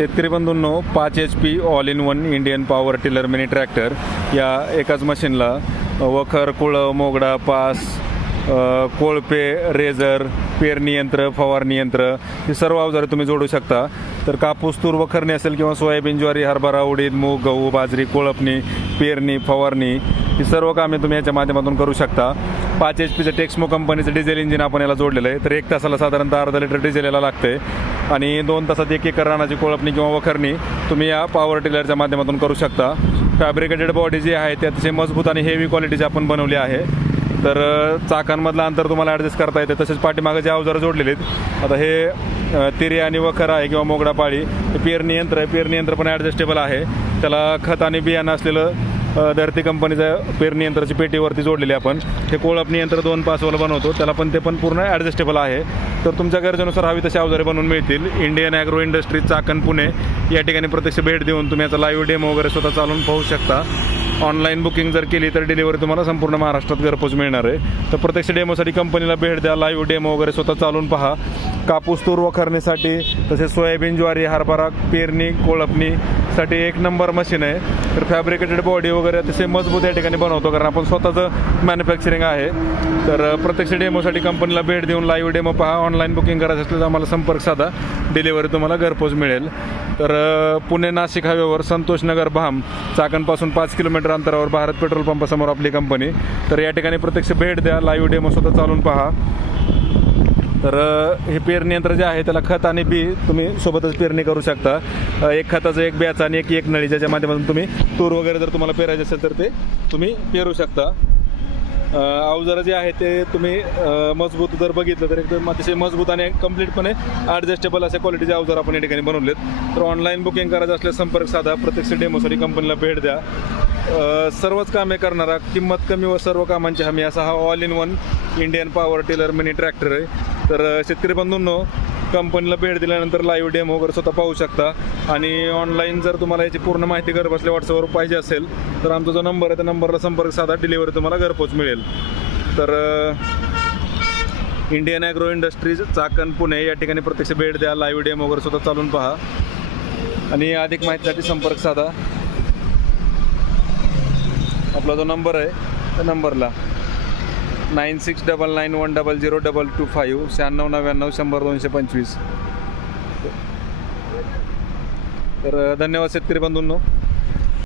शेतकरी बंधूंनो पाच H P all in one Indian power tiller mini tractor या एकाच मशीनला वखर कुळं मोगडा पास कोळपे रेझर पेरणी यंत्र फवारणी यंत्र ही सर्व अवजारे तुम्ही जोडू शकता. तर कापूस तूर वखरणी असेल किंवा सोयाबीन ज्वारी हरभरा उडीद मूग गहू बाजरी कोळपणी पेरणी फवारणी ही सर्व कामे तुम्ही याच्या माध्यमातून करू शकता. पाच एच पीचं टेक्समो कंपनीचं डिझेल इंजिन आपण याला जोडलेलं आहे. तर एक तासाला साधारणतः अर्धा लिटर डिझेल याला लागते आणि दोन तासात एक एकर रानाची कोळपणी किंवा वखरणी तुम्ही या पॉवर टिलरच्या माध्यमातून करू शकता. फॅब्रिकेटेड बॉडी जी आहे ती अतिशय मजबूत आणि हेवी क्वालिटीची आपण बनवली आहे. तर चाकांमधलं अंतर तुम्हाला ॲडजस्ट करता येते. तसेच पाठीमागे जे अवजारं जोडलेले आहेत आता हे तिरे तिरी आणि वखर आहे किंवा मोगडा पाळी हे पेरणी यंत्र आहे. पेरणी यंत्र पण ॲडजस्टेबल आहे. त्याला खत आणि बियाणं असलेलं धरती कंपनीचं पेरणी यंत्राची पेटीवरती जोडलेली आपण. हे कोळपणी यंत्र दोन पाचवाला बनवतो. त्याला पण ते पण पूर्ण ॲडजस्टेबल आहे. तर तुमच्या गरजेनुसार हवी तशी अवजारे बनवून मिळतील. Indian agro industry Chakan Pune या ठिकाणी प्रत्यक्ष भेट देऊन तुम्ही याचा लाईव्ह डेमो वगैरे स्वतः चालून पाहू शकता. ऑनलाईन बुकिंग जर केली तर डिलिव्हरी तुम्हाला संपूर्ण महाराष्ट्रात घरपोच मिळणार आहे. तर प्रत्यक्ष डेमोसाठी कंपनीला भेट द्या. लाईव्ह डेमो वगैरे स्वतः चालून पहा. कापूस तूर वखरणीसाठी तसेच सोयाबीन ज्वारी हरभरा पेरणी साठी एक नंबर मशीन आहे. तर फॅब्रिकेटेड बॉडी वगैरे अतिशय मजबूत या ठिकाणी बनवतो कारण आपण स्वतःचं मॅन्युफॅक्चरिंग आहे. तर प्रत्यक्ष डेमोसाठी कंपनीला भेट देऊन लाईव्ह डेमो पहा. ऑनलाईन बुकिंग करायचं असलं तर आम्हाला संपर्क साधा. डिलिव्हरी तुम्हाला घरपोच मिळेल. तर पुणे नाशिक हायवेवर संतोष नगर भाम चाकणपासून पाच किलोमीटर अंतरावर भारत पेट्रोल पंपासमोर आपली कंपनी तर या ठिकाणी प्रत्यक्ष भेट द्या. लाईव्ह डेमो स्वतः चालून पहा. तर हे पेरणी यंत्र जे आहे त्याला खत आणि बी तुम्ही सोबतच पेरणी करू शकता. एक खताचं एक बियाचं आणि एक एक नळी ज्याच्या माध्यमातून तुम्ही तूर वगैरे जर तुम्हाला पेरायचे असेल तर ते तुम्ही पेरू शकता. अवजारं जे आहे ते तुम्ही मजबूत जर बघितलं तर एकदम अतिशय मजबूत आणि कम्प्लीटपणे ॲडजस्टेबल अशा क्वालिटीचे अवजार आपण या ठिकाणी बनवलेत. तर ऑनलाईन बुकिंग करायचं असल्यास संपर्क साधा प्रत्यक्ष डेमोसाठी कंपनीला भेट द्या. सर्वच कामे करणारा किंमत कमी व सर्व कामांची हमी असा हा all in one Indian power tiller mini tractor आहे. तर शेतकरी बंधूंनो कंपनीला भेट दिल्यानंतर लाईव्ह डेमो वगैरे स्वतः पाहू शकता. आणि ऑनलाईन जर तुम्हाला याची पूर्ण माहिती घर बसल्या व्हॉट्सअपवर पाहिजे असेल तर आमचा जो नंबर आहे त्या नंबरला संपर्क साधा डिलिव्हरी तुम्हाला घरपोच मिळेल तर Indian agro industries Chakan Pune या ठिकाणी प्रत्यक्ष भेट द्या लाईव्ह डेमो वगैरे स्वतः चालून पहा. आणि अधिक माहितीसाठी संपर्क साधा. आपला जो नंबर आहे त्या नंबरला nine six double nine one double zero double two five शहाण्णव नव्याण्णव शंभर दोनशे पंचवीस. तर धन्यवाद शेतकरी बंधूंनो.